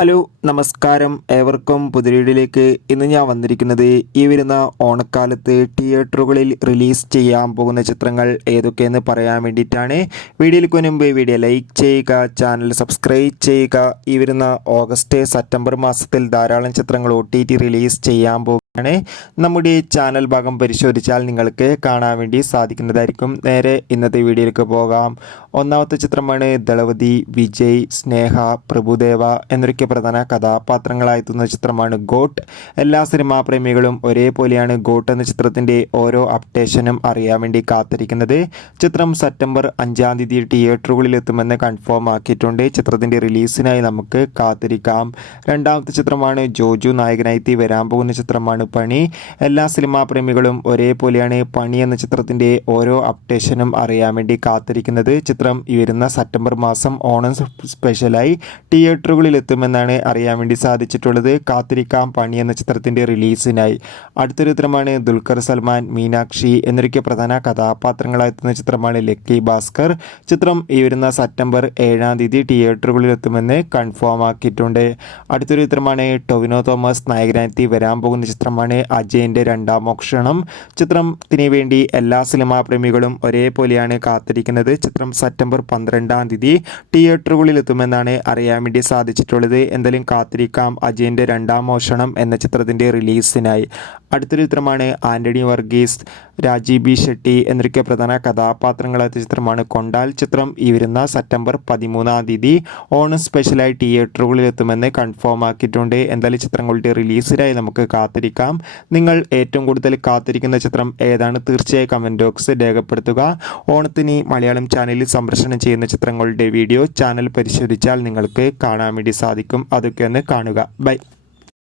Hello നമസ്കാരം. ഏവർക്കും പുതിരീടിലേക്ക് ഇന്ന് ഞാൻ വന്നിരിക്കുന്നത് ഈ വരുന്ന ഓണക്കാലത്ത് തിയേറ്ററുകളിൽ റിലീസ് ചെയ്യാൻ പോകുന്ന ചിത്രങ്ങൾ ഏതൊക്കെയെന്ന് പറയാൻ വേണ്ടിയിട്ടാണ്. വീഡിയോയിലേക്ക് മുൻപ് വീഡിയോ ലൈക്ക് ചെയ്യുക ചാനൽ സബ്സ്ക്രൈബ് ചെയ്യുക. ഈ വരുന്ന ഓഗസ്റ്റ് സെപ്റ്റംബർ മാസത്തിൽ ധാരാളം ചിത്രങ്ങൾ ഒ റിലീസ് ചെയ്യാൻ പോകും ആണ്. നമ്മുടെ ചാനൽ ഭാഗം പരിശോധിച്ചാൽ നിങ്ങൾക്ക് കാണാൻ വേണ്ടി സാധിക്കുന്നതായിരിക്കും. നേരെ ഇന്നത്തെ വീഡിയോയിലേക്ക് പോകാം. ഒന്നാമത്തെ ചിത്രമാണ് ദളവതി വിജയ് സ്നേഹ പ്രഭുദേവ എന്നൊക്കെ പ്രധാന കഥാപാത്രങ്ങളായെത്തുന്ന ചിത്രമാണ് ഗോട്ട്. എല്ലാ സിനിമാ പ്രേമികളും ഒരേപോലെയാണ് ഗോട്ട് എന്ന ചിത്രത്തിന്റെ ഓരോ അപ്ഡേഷനും അറിയാൻ വേണ്ടി കാത്തിരിക്കുന്നത്. ചിത്രം സെപ്റ്റംബർ അഞ്ചാം തീയതി തിയേറ്ററുകളിൽ എത്തുമെന്ന് കൺഫേം ആക്കിയിട്ടുണ്ട്. ചിത്രത്തിന്റെ റിലീസിനായി നമുക്ക് കാത്തിരിക്കാം. രണ്ടാമത്തെ ചിത്രമാണ് ജോജു നായകനായി വരാൻ പോകുന്ന ചിത്രമാണ് പണി. എല്ലാ സിനിമാ പ്രേമികളും ഒരേപോലെയാണ് പണി എന്ന ചിത്രത്തിന്റെ ഓരോ അപ്ഡേഷനും അറിയാൻ വേണ്ടി കാത്തിരിക്കുന്നത്. ചിത്രം ഈ വരുന്ന സെപ്റ്റംബർ മാസം ഓണം സ്പെഷ്യലായി തിയേറ്ററുകളിൽ എത്തുമെന്നാണ് അറിയാൻ വേണ്ടി സാധിച്ചിട്ടുള്ളത്. കാത്തിരിക്കാം പണി എന്ന ചിത്രത്തിന്റെ റിലീസിനായി. അടുത്തൊരു ചിത്രമാണ് ദുൽഖർ സൽമാൻ മീനാക്ഷി എന്നിവയ്ക്ക് പ്രധാന കഥാപാത്രങ്ങളായെത്തുന്ന ചിത്രമാണ് ലക്കി ഭാസ്കർ. ചിത്രം ഈ വരുന്ന സെപ്റ്റംബർ ഏഴാം തീയതി തിയേറ്ററുകളിൽ എത്തുമെന്ന് കൺഫേം ആക്കിയിട്ടുണ്ട്. അടുത്തൊരു ചിത്രമാണ് ടൊവിനോ തോമസ് നായകനായി വരാൻ പോകുന്ന ചിത്രമാണ് അജയന്റെ രണ്ടാം മോക്ഷണം. ചിത്രത്തിന് വേണ്ടി എല്ലാ സിനിമാ പ്രേമികളും ഒരേപോലെയാണ് കാത്തിരിക്കുന്നത്. ചിത്രം സെപ്റ്റംബർ പന്ത്രണ്ടാം തീയതി തിയേറ്ററുകളിൽ എത്തുമെന്നാണ് അറിയാൻ വേണ്ടി സാധിച്ചിട്ടുള്ളത്. എന്തായാലും കാത്തിരിക്കാം അജയന്റെ രണ്ടാം മോഷണം എന്ന ചിത്രത്തിന്റെ റിലീസിനായി. അടുത്തൊരു ചിത്രമാണ് ആന്റണി വർഗീസ് രാജീവ് ബി. ഷെട്ടി എന്നൊക്കെ പ്രധാന കഥാപാത്രങ്ങളെത്തിയ ചിത്രമാണ്. കൊണ്ടാൽ ചിത്രം ഈ വരുന്ന സെപ്റ്റംബർ പതിമൂന്നാം തീയതി ഓണം സ്പെഷ്യലായി തിയേറ്ററുകളിൽ എത്തുമെന്ന് കൺഫേം ആക്കിയിട്ടുണ്ട്. എന്തായാലും ചിത്രങ്ങളുടെ റിലീസിനായി നമുക്ക് കാത്തിരിക്കാം. നിങ്ങൾ ഏറ്റവും കൂടുതൽ കാത്തിരിക്കുന്ന ചിത്രം ഏതാണ്? തീർച്ചയായും കമന്റ് ബോക്സ് രേഖപ്പെടുത്തുക. ഓണത്തിന് മലയാളം ചാനലിൽ സംപ്രേഷണം ചെയ്യുന്ന ചിത്രങ്ങളുടെ വീഡിയോ ചാനൽ പരിശോധിച്ചാൽ നിങ്ങൾക്ക് കാണാൻ വേണ്ടി സാധിക്കും. അതൊക്കെ ഒന്ന് കാണുക. ബൈ